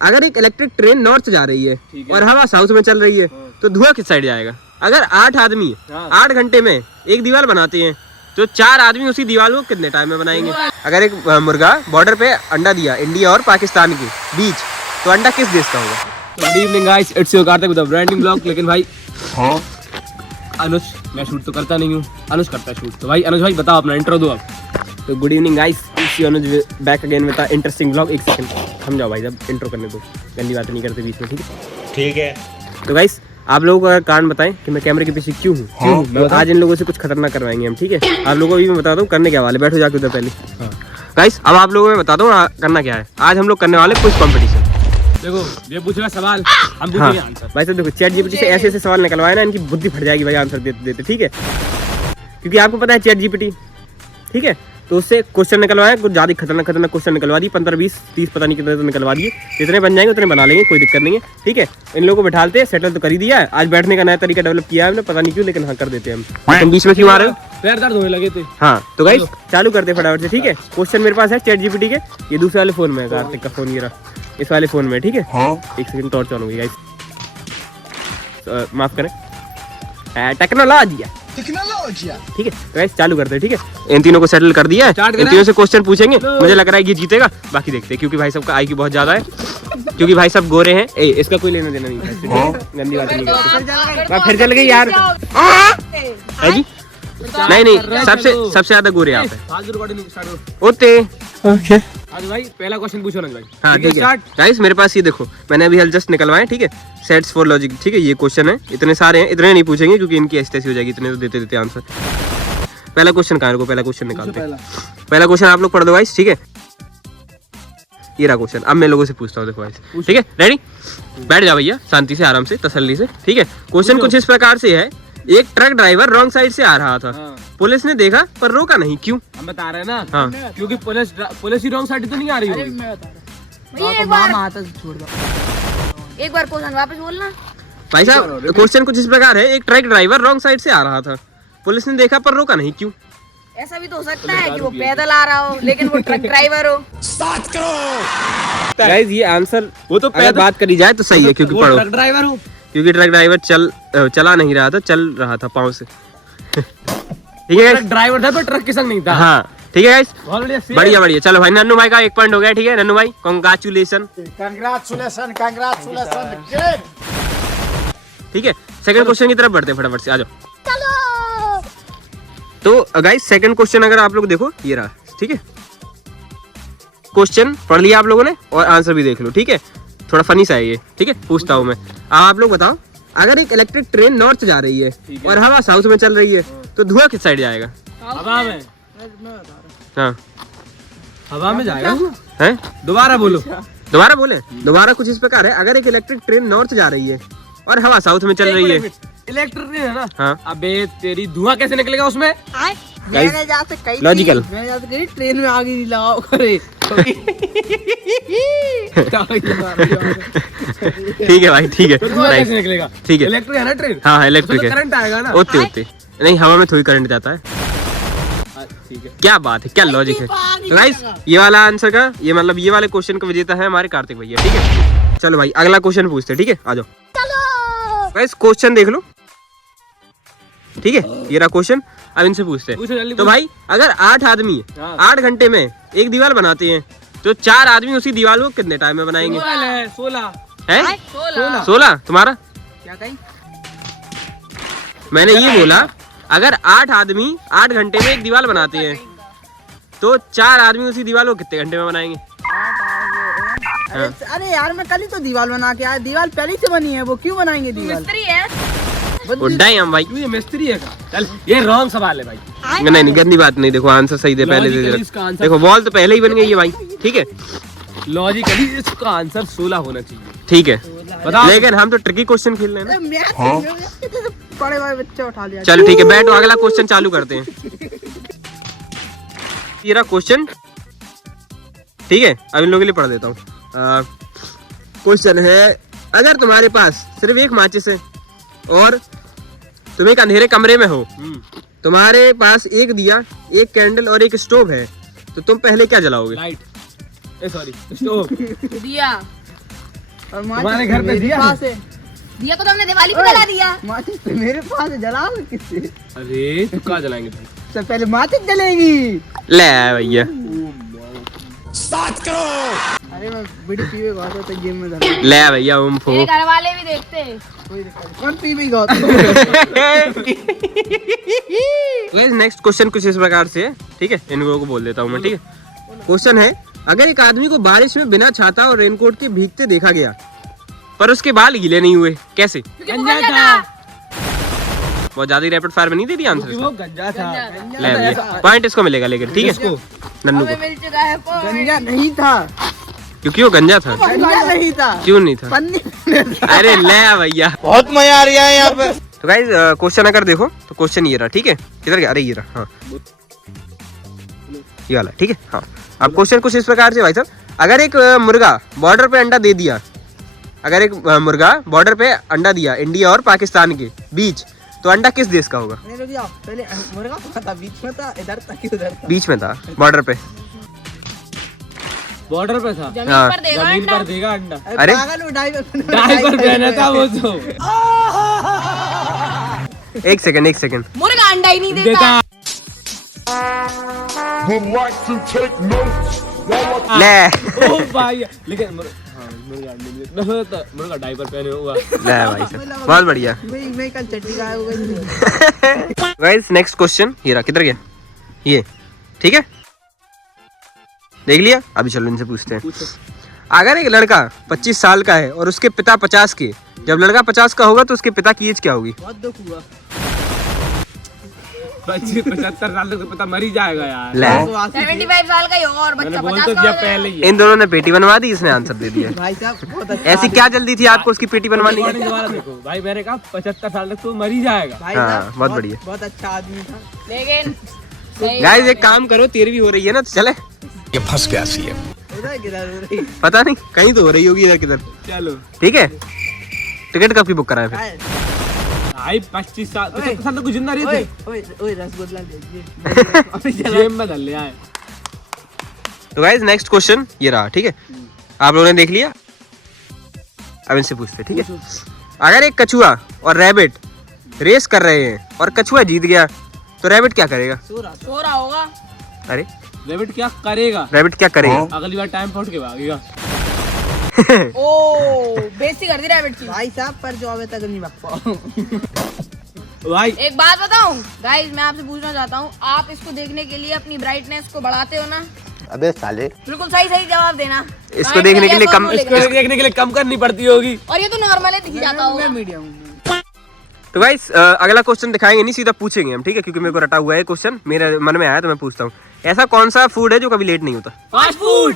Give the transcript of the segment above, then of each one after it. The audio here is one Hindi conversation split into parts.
अगर एक इलेक्ट्रिक ट्रेन नॉर्थ से जा रही है और हवा साउथ में चल रही है तो धुआं किस साइड जाएगा? अगर 8 आदमी 8 घंटे में एक दीवार बनाते हैं तो 4 आदमी उसी दीवार को कितने टाइम में बनाएंगे? अगर एक मुर्गा बॉर्डर पे अंडा दिया इंडिया और पाकिस्तान के बीच तो अंडा किस देश का होगा? Good evening guys, it's your Kartik with the branding blog. लेकिन भाई अनुज, मैं शूट तो करता नहीं हूँ, अनुज करता है शूट। तो भाई अनुज भाई बताओ, अपना इंट्रो दो आप। तो good evening guys, it's Anuj back again with the interesting blog. एक सेकंड थम जाओ भाई, जब इंट्रो करने दो, गंदी बात नहीं करते बीच में, ठीक है? ठीक है। तो गाइस आप लोगों को कारण बताएं कि मैं कैमरे के पीछे क्यों हूँ। आज इन लोगों से कुछ खतरनाक करवाएंगे हम, ठीक है? आप लोगों को भी मैं बताता हूँ करने क्या वाले। बैठो जाके उधर पहले। गाइस अब आप लोगों को मैं बताता हूँ करना क्या है। आज हम लोग करने वाले कुछ कंपटीशन। देखो ये पूछेगा सवाल, हम पूछेंगे आंसर। भाई साहब देखो, चैट जीपीटी से ऐसे ऐसे सवाल निकलवाए ना, इनकी बुद्धि फट जाएगी भाई आंसर देते देते, ठीक है? क्योंकि आपको पता है चैट जीपीटी, ठीक है? तो उससे क्वेश्चन निकलवाए, कुछ ज्यादा खतरनाक खतरनाक क्वेश्चन निकलवा दिए, 15 20 30 पता नहीं कितने तो निकलवा दिए। जितने बन जाएंगे उतने बना लेंगे, कोई दिक्कत नहीं है, ठीक है? इन लोगों को बैठाते हैं, सेटल तो कर ही दिया है। आज बैठने का नया तरीका डेवलप किया है हमने, पता नहीं क्यों, लेकिन हाँ कर देते हैं हम। तुम बीच में क्यों आ रहे हो? पैर दर्द होने लगे थे। हाँ तो गाइस चालू करते फटाफट से, ठीक है? क्वेश्चन मेरे पास है चैट जीपीटी के, ये दूसरे वाले फोन में है, कार्तिक का फोन ये रहा, इस वाले फोन में, ठीक है? एक सेकंड टॉर्च ऑन होगी गाइस, माफ करें, टेक्नोलॉजी, ठीक है? तो गाइस चालू करते हैं, ठीक है? इन तीनों को सेटल कर दिया है, इन तीनों से क्वेश्चन पूछेंगे। मुझे लग रहा है ये जीतेगा, बाकी देखते हैं, क्योंकि भाई साहब का आईक्यू बहुत ज्यादा है, क्योंकि भाई सब गोरे हैं। ए, इसका कोई लेना देना नहीं है, गंदी बात नहीं करते। फिर चल गई यार, है जी? नहीं नहीं, सबसे ज्यादा गोरे आप हैं ओते। आज भाई पहला क्वेश्चन पूछो ना भाई। हाँ ठीक है गाइस, मेरे पास ये देखो, मैंने अभी हल जस्ट निकलवाए, ठीक है? सेट्स फॉर लॉजिक, ठीक है? ये क्वेश्चन है, इतने सारे हैं, इतने नहीं पूछेंगे क्योंकि इनकी ऐसी हो जाएगी, इतने तो देते देते आंसर। पहला क्वेश्चन कहाँ है? पहला क्वेश्चन निकालते हैं। पहला क्वेश्चन आप लोग पढ़ दो गाइस, ठीक है? ये रहा क्वेश्चन। अब मैं लोगों से पूछता हूँ, देखो गाइस, ठीक है? रेडी? बैठ जाओ भैया, शांति से, आराम से, तसल्ली से, ठीक है? क्वेश्चन कुछ इस प्रकार से है। एक ट्रक ड्राइवर रॉन्ग साइड से आ रहा था, पुलिस ने देखा पर रोका नहीं, क्यों? हम बता रहे हैं ना। हाँ क्योंकि पुलिस ही रॉन्ग साइड तो नहीं आ रही होगी। एक बार क्वेश्चन वापस बोलना भाई साहब। क्वेश्चन कुछ इस प्रकार है, एक ट्रक ड्राइवर रॉन्ग साइड से आ रहा था, पुलिस ने देखा पर रोका नहीं, क्यों? ऐसा भी तो हो सकता है कि वो पैदल आ रहा हो लेकिन वो ट्रक ड्राइवर हो। बात करो गाइस, ये आंसर वो तो अगर बात करी जाए तो सही है, क्योंकि पढ़ो, ट्रक ड्राइवर हूँ, क्योंकि ट्रक ड्राइवर चला नहीं रहा था, चल रहा था पाँव से, ठीक है? ट्रक ड्राइवर था पर ट्रक के संग नहीं था। हाँ ठीक है गाइस, बढ़िया बढ़िया। चलो भाई, नन्नू भाई का 1 पॉइंट हो गया, ठीक है? नन्नू भाई कांग्रेचुलेशन, ठीक है? सेकंड क्वेश्चन की तरफ बढ़ते हैं फटाफट से, आ जाओ। तो गाइस सेकंड क्वेश्चन अगर आप लोग देखो, ये रहा, ठीक है? क्वेश्चन पढ़ लिया आप लोगों ने और आंसर भी देख लो, ठीक है? थोड़ा फनी सा है ये, ठीक है? पूछता हूँ मैं, आप लोग बताओ, अगर एक इलेक्ट्रिक ट्रेन नॉर्थ जा रही है और हवा साउथ में चल रही है तो धुआं किस साइड जाएगा? हवा में। हाँ हवा में जाएगा है? दोबारा बोलो। दोबारा बोले? दोबारा कुछ इस प्रकार है, अगर एक इलेक्ट्रिक ट्रेन नॉर्थ जा रही है और हवा साउथ में चल रही है। इलेक्ट्रिक है ना? हाँ। अबे तेरी धुआं कैसे निकलेगा उसमें? मैंने जाते कहीं लॉजिकल, मैंने जाते कहीं ट्रेन में आगे नहीं लगाओ करे। ठीक है भाई, ठीक है, तो धुआं कैसे निकलेगा? ठीक है, इलेक्ट्रिक है ना ट्रेन? हाँ इलेक्ट्रिक है, करंट आएगा ना? ओते नहीं, हवा में थोड़ी करंट जाता है। ठीक है, क्या बात है, क्या लॉजिक है। तो गाइस ये वाला आंसर का, ये मतलब ये वाले क्वेश्चन का विजेता है हमारे कार्तिक भैया, ठीक है? चलो भाई अगला क्वेश्चन पूछते हैं, ठीक है? आ जाओ गाइस, क्वेश्चन देख लो, ठीक है? ये रहा क्वेश्चन, अब इनसे पूछते हैं। तो भाई अगर 8 आदमी 8 घंटे में एक दीवार बनाते हैं तो 4 आदमी उसी दीवार को कितने टाइम में बनाएंगे? 16 है? 16 तुम्हारा क्या कहीं? मैंने ये बोला, अगर 8 आदमी 8 घंटे में एक दीवार बनाते हैं तो 4 आदमी उसी दीवार को कितने घंटे में बनाएंगे? अरे यार मैं कल ही तो दीवार बना के आया, दीवार पहले से बनी है, वो क्यों बनाएंगे दीवार? मिस्त्री है हम भाई, ये मिस्त्री है। चल ये रॉन्ग सवाल है भाई। नहीं गंदी बात नहीं, देखो आंसर सही दे, पहले दे दे। देखो वॉल तो पहले ही बन गई है भाई, ठीक है? लॉजिकली इसका आंसर 16 होना चाहिए, ठीक है? लेकिन हम तो ट्रिकी क्वेश्चन खेल रहे हैं ना। बड़े बड़े बच्चे उठा लिया। चलो ठीक है, बैठो, अगला क्वेश्चन चालू करते हैं। ये रहा क्वेश्चन, ठीक है? अब इन लोगों के लिए पढ़ देता हूँ। क्वेश्चन है, अगर तुम्हारे पास सिर्फ एक माचिस है और तुम एक अंधेरे कमरे में हो, तुम्हारे पास एक दिया, एक कैंडल और एक स्टोव है, तो तुम पहले क्या जलाओगे? Light, sorry stove. दिया। और तुम्हारे घर पे मेरे दिया पास है। दिया तो तुमने दिवाली पे जला दिया। माचिस तो मेरे पास है, जला लो किससे? अरे तू कहाँ जलाएंगे भाई? सबसे पहले माचिस जलेगी। ले भैया अरे मैं बीड़ी पीवे गया था तो गेम में धरा। ले भैया ओम फो मेरे घर वाले भी देखते। कोई दिक्कत नहीं। कौन पीवे गया था? गाइस नेक्स्ट क्वेश्चन कुछ इस प्रकार से है, ठीक है, इन लोगों को बोल देता हूँ मैं, ठीक है। क्वेश्चन है, अगर एक आदमी को बारिश में बिना छाता और रेनकोट के भीगते देखा गया पर उसके बाल गीले नहीं हुए, कैसे? गंजा था। बहुत ज्यादा रैपिड फायर में नहीं दे दिया आंसर वो गंजा था। ले भैया पॉइंट इसको मिलेगा लेकिन, ठीक है, नन्नू को, हमें मिल चुका है point। गंजा नहीं था। क्योंकि वो गंजा था। गंजा नहीं था। क्यों नहीं था? पन्नी। अरे ले भैया बहुत मजा आ रहा है यहाँ पे। तो गाइस क्वेश्चन अगर देखो तो क्वेश्चन ये रहा, ठीक है, किधर गया? अरे ये रहा, हाँ ये वाला, ठीक है। हाँ अब क्वेश्चन कुछ इस प्रकार से भाई साहब, अगर एक मुर्गा बॉर्डर पे अंडा दे दिया, अगर एक मुर्गा बॉर्डर पे अंडा दिया इंडिया और पाकिस्तान के बीच, तो अंडा किस देश का होगा? नहीं रुक जाओ, पहले मुर्गा कहाँ था? बीच में था, इधर था कि उधर था? बीच में था, बॉर्डर पे। बॉर्डर पे था। जमीन हाँ। पर देगा जमीन अंडा। पर देगा अंडा। अरे पागल हो, डाइवर पहना था वो तो। एक सेकंड मुर्गा अंडा ही नहीं देता। देता। ले ओ भाई लेकिन मुर्गा अंडे नहीं देता। तो मुर्गा डायपर पहने हुआ। ले भाई साहब बहुत बढ़िया। मैं कल चट्टी गायब हो गई। गाइस नेक्स्ट क्वेश्चन ये रहा, किधर गया ये, ठीक है, देख लिया। अभी चलो इनसे पूछते हैं, अगर एक लड़का 25 साल का है और उसके पिता 50 के, जब लड़का 50 का होगा तो उसके पिता की एज क्या होगी? बहुत दुख हुआ। 75 साल तक तो पता मर ही जाएगा यार। ले 75 साल का ही होगा और मैंने बच्चा बोल 50 तो का दिया हो पहले जाएगा। ही। इन दोनों ने पेटी बनवा दी, इसने आंसर दे दिया। भाई साहब बहुत अच्छा। ऐसी क्या जल्दी थी आपको उसकी पेटी बनवाने की? दोबारा देखो भाई, मैंने कहा 75 साल तक तो मर ही जाएगा। भाई हाँ, साहब बहुत बढ़िया। बहुत अच्छा आदमी था। लेकिन सही गाइस बात एक काम करो, तेरी भी हो रही है ना, तो चले। उधर किधर हो रही? पता नहीं कहीं तो हो रही होगी, इधर किधर, चलो ठीक है। टिकट कब की बुक कराए फिर? भाई 25 साल 75 साल तक कुछ जिंदा रहे थे। ओए रसगुल्ला लीजिए। जेब में डाल ले आए। तो गाइस नेक्स्ट क्वेश्चन ये रहा, ठीक है, आप लोगों ने देख लिया। अब इनसे पूछते हैं, ठीक है। अगर एक कछुआ और रैबिट रेस कर रहे हैं और कछुआ जीत गया तो रैबिट क्या करेगा? सो रहा होगा। अरे रैबिट क्या करेगा? रैबिट क्या करेगा? अगली बार टाइम पहुंच के भागेगा। ओ बेइज्जती कर दी रैबिट की। भाई साहब पर जो अबे तक नहीं भाग पाओ। भाई एक बात बताऊं गाइस, मैं आपसे पूछना चाहता हूं, आप इसको देखने के लिए अपनी ब्राइटनेस को बढ़ाते हो ना? अबे साले, बिल्कुल सही सही जवाब देना। इसको Comment देखने में के yes लिए or कम- no इसको लिखना। देखने के लिए कम करनी पड़ती होगी। और ये तो नॉर्मल है, दिख जाता होगा। मैं मीडियम हूँ। तो गाइस अगला क्वेश्चन दिखाएंगे नहीं, सीधा पूछेंगे हम, ठीक है, क्योंकि मेरे को रटा हुआ है क्वेश्चन, मेरे मन में आया तो मैं पूछता हूँ। ऐसा कौन सा फूड है जो कभी लेट नहीं होता? Fast food.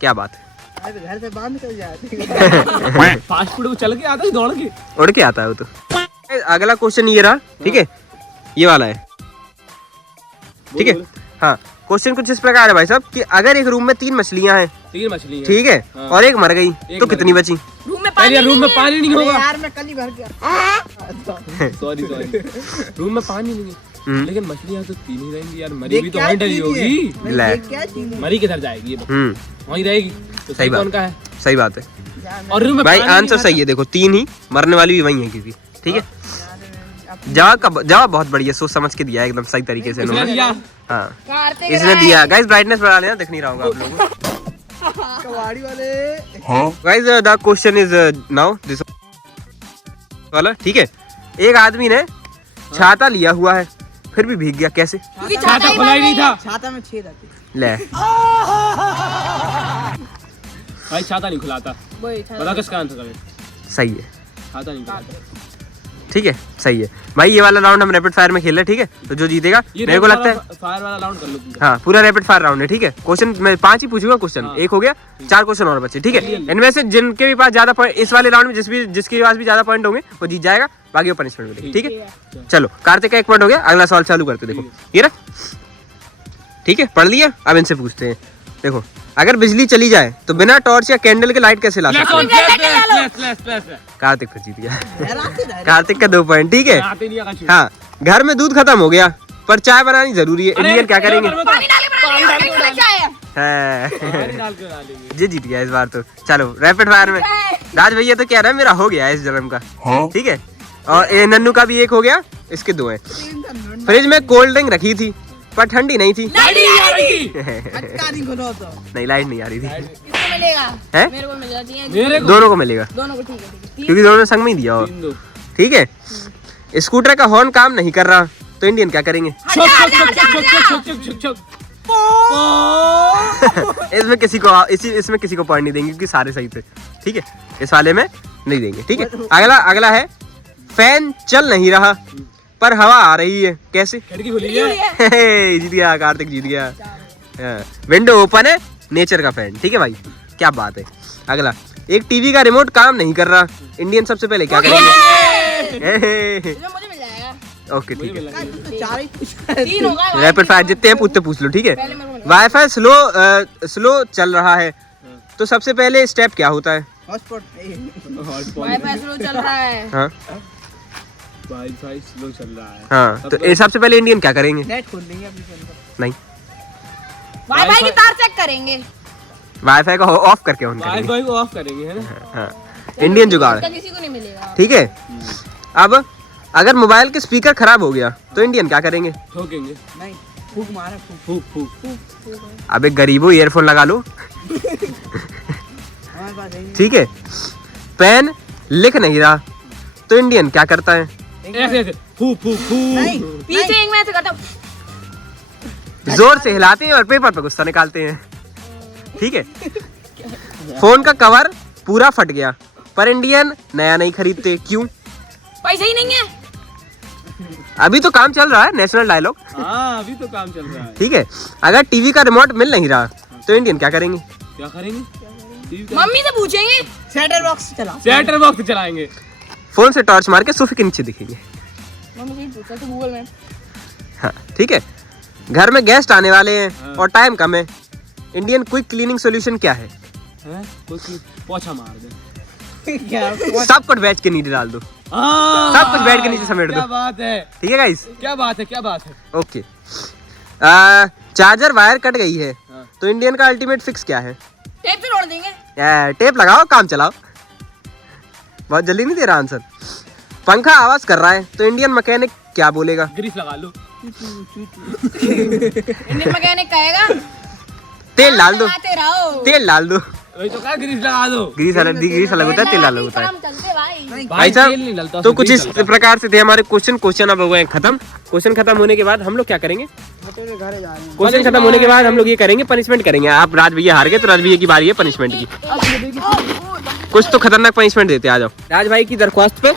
क्या बात है? अबे घर से बाहर निकल जाते। फास्ट फूड को चल के आता है दौड़ के। उड़ के आता है वो तो। अगला क्वेश्चन ये रहा, ठीक है, ये वाला है, ठीक है। हाँ क्वेश्चन कुछ इस प्रकार है भाई साहब कि अगर एक रूम में 3 मछलियां हैं, 3 मछली है। ठीक है, हाँ। और एक मर गई तो मर कितनी बची? रूम में पानी रूम में नहीं है। पानी नहीं होगा। यार मैं कल ही भर गया। सॉरी रूम में पानी नहीं है, लेकिन मछलियां तो 3 ही रहेंगी यार। मरी भी तो क्या वहीं डरी चीज़ है? होगी। ले। ये क्या चीज़ है? मरी किधर जाएगी ये? वहीं रहेगी। तो सही बात। कौन का है? सही बात है और रूम में भाई, पानी नहीं आंसर सही है। देखो 3 ही, मरने वाली भी वही है क्योंकि, ठीक है। जवाब बहुत बढ़िया, सोच समझ के दिया है, एकदम सही तरीके से इसने इन्होंने। दिया। हाँ कार्तिक इसने राय। दिया। गाइस ब्राइटनेस बढ़ा लेना, दिख नहीं रहा होगा आप लोगों को। कबाड़ी वाले। Guys the question is now this वाला, ठीक है। एक आदमी ने छाता लिया हुआ है फिर भी भीग गया, कैसे? क्योंकि छाता खुला ही नहीं था। छाता में छेद आती। ले भाई छाता नहीं खुलाता। वही था। बता किसका आंसर करे? सही है, छाता नहीं खुलाता। ठीक है, सही है भाई। ये वाला राउंड हम रैपिड फायर में खेल रहे हैं, ठीक है। तो जो जीतेगा, मेरे को लगता है फायर वाला राउंड कर लो पूरा। हाँ पूरा रैपिड फायर राउंड है, ठीक है। क्वेश्चन मैं 5 ही पूछूंगा, क्वेश्चन हाँ। 1 हो गया, 4 क्वेश्चन और बचे, ठीक है। इनमें से जिनके भी पास ज्यादा पॉइंट इस वाले राउंड में जिसके पास भी ज्यादा पॉइंट होंगे वो जीत जाएगा, बाकी वो पनिशमेंट मिलेगी, ठीक है। चलो कार्तिक का 1 पॉइंट हो गया। अगला सवाल चालू करते, देखो ये रहा, ठीक है, पढ़ लिया। अब इनसे पूछते हैं, देखो अगर बिजली चली जाए तो बिना टॉर्च या कैंडल के लाइट कैसे ला सकते हैं? कार्तिक फिर जीत गया। कार्तिक का 2 पॉइंट, ठीक है। हाँ घर में दूध खत्म हो गया पर चाय बनानी जरूरी है, इंडियन क्या करेंगे? पानी डाल के बना लिया, चाय है। है। पानी डाल के डालेंगे। जी जीत गया इस बार तो। चलो रैपिड फायर में राज भैया तो कह रहा है मेरा हो गया है इस जन्म का, ठीक है। और ये नन्नू का भी एक हो गया, इसके 2 हैं। फ्रिज में कोल्ड ड्रिंक रखी थी पर ठंडी नहीं थी। अच्छा नहीं खोलो तो। नहीं लाइट नहीं आ रही थी। किसको मिलेगा? है? मेरे को मिल जाती है। मेरे को दोनों को मिलेगा दोनों को ठीक है, ठीक है। क्योंकि दोनों ने संग में ही दिया हो, 3-2। ठीक है। स्कूटर का हॉर्न काम नहीं कर रहा तो इंडियन क्या करेंगे? छक छक छक छक छक छक छक छक। इसमें किसी को पॉइंट नहीं देंगे क्योंकि सारे सही थे, ठीक है। इस वाले में नहीं देंगे, ठीक है। अगला है फैन चल नहीं रहा पर हवा आ रही है, कैसे? खिड़की खुली है। जीत गया कार्तिक, जीत गया। विंडो ओपन है, नेचर का फैन, ठीक है भाई, क्या बात है। अगला, एक टीवी का रिमोट काम नहीं कर रहा, इंडियन सबसे पहले क्या करेंगे? जो मुझे मिल जाएगा। ओके ठीक है। तो 4 ही पूछ 3 होगा। रैपिड फायर जितने हैं उतने पूछ लो, ठीक है। पहले मेरे को मिलेगा। वाईफाई स्लो चल रहा है तो सबसे पहले स्टेप क्या होता है? हॉटस्पॉट। वाईफाई स्लो चल रहा है। हाँ वाईफाई स्लो चल रहा है। हाँ, तो ये सबसे पहले इंडियन क्या करेंगे? नेट खोल देंगे अपने फोन पर। नहीं, वाईफाई की तार चेक करेंगे। वाईफाई को ऑफ करके ऑन करेंगे। वाईफाई को ऑफ करेंगे, है ना? हाँ, इंडियन जुगाड़, उसका किसी को नहीं मिलेगा। ठीक है। अब अगर मोबाइल के स्पीकर खराब हो गया तो इंडियन क्या करेंगे? ठोकेंगे। नहीं, फूक मारा फूक। फूक फूक। अबे गरीबो ईयरफोन लगा लो, हमारे पास है ही ठीक है। पेन लिख नहीं रहा तो इंडियन क्या करता है? नहीं। ऐसे ऐसे फूक फूक फूक। नहीं, पीछे एक मैं ऐसे करता हूँ। जोर से हिलाते हैं और पेपर पे गुस्सा निकालते हैं, ठीक है। फोन का कवर पूरा फट गया पर इंडियन नया नहीं खरीदते, क्यों? पैसे ही नहीं है। अभी तो काम चल रहा है, नेशनल डायलॉग, हाँ, अभी तो काम चल रहा है। ठीक है। अगर टीवी का रिमोट मिल नहीं रहा तो इंडियन क्या करेंगे? क्या करेंगे? मम्मी से पूछेंगे। सेटर बॉक्स चला। सेटर बॉक्स चलाएंगे। फोन से टॉर्च मार के सोफे के नीचे दिखेंगे, मम्मी से ही पूछा तो गूगल में। हाँ ठीक है। घर में गेस्ट आने वाले हैं हाँ। और टाइम कम है, इंडियन क्विक क्लीनिंग सॉल्यूशन क्या है? हैं? कोई पोछा मार दे। क्या? सब कुछ बैठ के नीचे डाल दो, सब कुछ बेड के नीचे समेट क्या दो, बात है? ठीक है गाइस। क्या बात है? क्या बात है? ओके। चार्जर वायर कट गई है हाँ। तो इंडियन का अल्टीमेट फिक्स क्या है? टेप से जोड़ देंगे। टेप लगाओ, काम चलाओ। बहुत जल्दी नहीं दे रहा आंसर। पंखा आवाज कर रहा है तो इंडियन मैकेनिक क्या बोलेगा? ग्रीस लगा लो। इंडियन मैकेनिक कहेगा तेल डाल दो, लगाते रहो। तेल डाल दो। वही तो कहा, ग्रीस लगा दो। ग्रीस अलग होता है, तेल अलग होता है। काम चलते भाई। भाई तेल नहीं डलता, साहब, तो कुछ ग्रीस इस डलता है। प्रकार से थे हमारे क्वेश्चन अब हो गए खत्म। क्वेश्चन खत्म होने के बाद हम लोग क्या करेंगे? छोटे के घरे जा रहे हैं। क्वेश्चन खत्म होने के बाद हम लोग ये करेंगे, पनिशमेंट करेंगे। आप राज भैया हार गए तो राज भैया की बारी है पनिशमेंट की। कुछ तो खतरनाक पनिशमेंट देते, आ जाओ। राज भाई की दरख्वास्त पे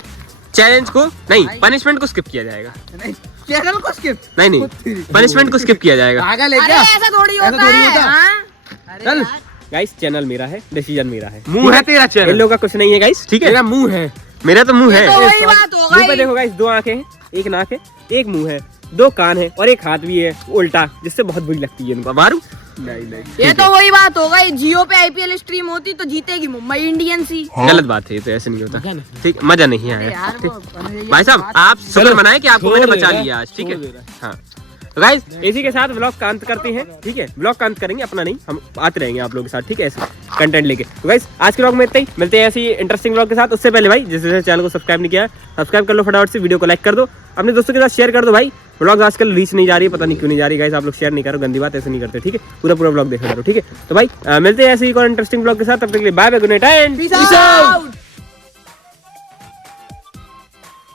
चैलेंज को नहीं, पनिशमेंट को स्किप किया जाएगा। नहीं, चैनल को स्किप। नहीं, पनिशमेंट को स्किप किया जाएगा। आगे ले अरे क्या? ऐसा थोड़ी होता थोड़ी है। होता है। हाँ? चल गाइस, चैनल मेरा है, डिसीजन मेरा है। मुंह है तेरा इन चैनल। लोगों का कुछ नहीं है गाइस, ठीक है। तेरा मुंह है। मेरा तो मुंह है। तो वही बात हो मुंह पे गई। देखो गाइस, 2 आंखें हैं, 1 नाक है, 1 मुंह है, 2 कान है और 1 हाथ भी है उल्टा, जिससे बहुत बुरी लगती है इनको। मारू? नहीं, ये तो वही बात हो गई। जियो पे आईपीएल स्ट्रीम होती तो जीतेगी मुंबई इंडियंस ही। गलत बात है, ये तो ऐसे नहीं होता, ठीक। मजा नहीं आया यार ठीक। वो भाई साहब, आप शुक्र मनाएं कि आपको छोड़ मैंने दे बचा रहा है, लिया आज, ठीक छोड़ है। दे रहा हाँ तो गाइस, इसी के साथ व्लॉग का अंत करते हैं, ठीक है। व्लॉग का अंत करेंगे, अपना नहीं, हम आते रहेंगे आप लोगों के साथ, ठीक है, ऐसे कंटेंट लेके। तो गाइस, आज के व्लॉग में इतना ही, मिलते हैं ऐसी इंटरेस्टिंग व्लॉग के साथ। उससे पहले भाई, जिसने चैनल को सब्सक्राइब नहीं किया है, सब्सक्राइब कर लो फटाफट से, वीडियो को लाइक कर दो, अपने दोस्तों के साथ शेयर कर दो भाई। व्लॉग आजकल रीच नहीं जा रही है, पता नहीं क्यों नहीं जा रही गाइस, आप लोग शेयर नहीं करो, गंदी बात, ऐसे नहीं करते, ठीक है। पूरा व्लॉग देखा करो, ठीक है। तो भाई मिलते हैं ऐसे ही और इंटरेस्टिंग व्लॉग के साथ, तब तक के लिए bye bye, good night and Peace out.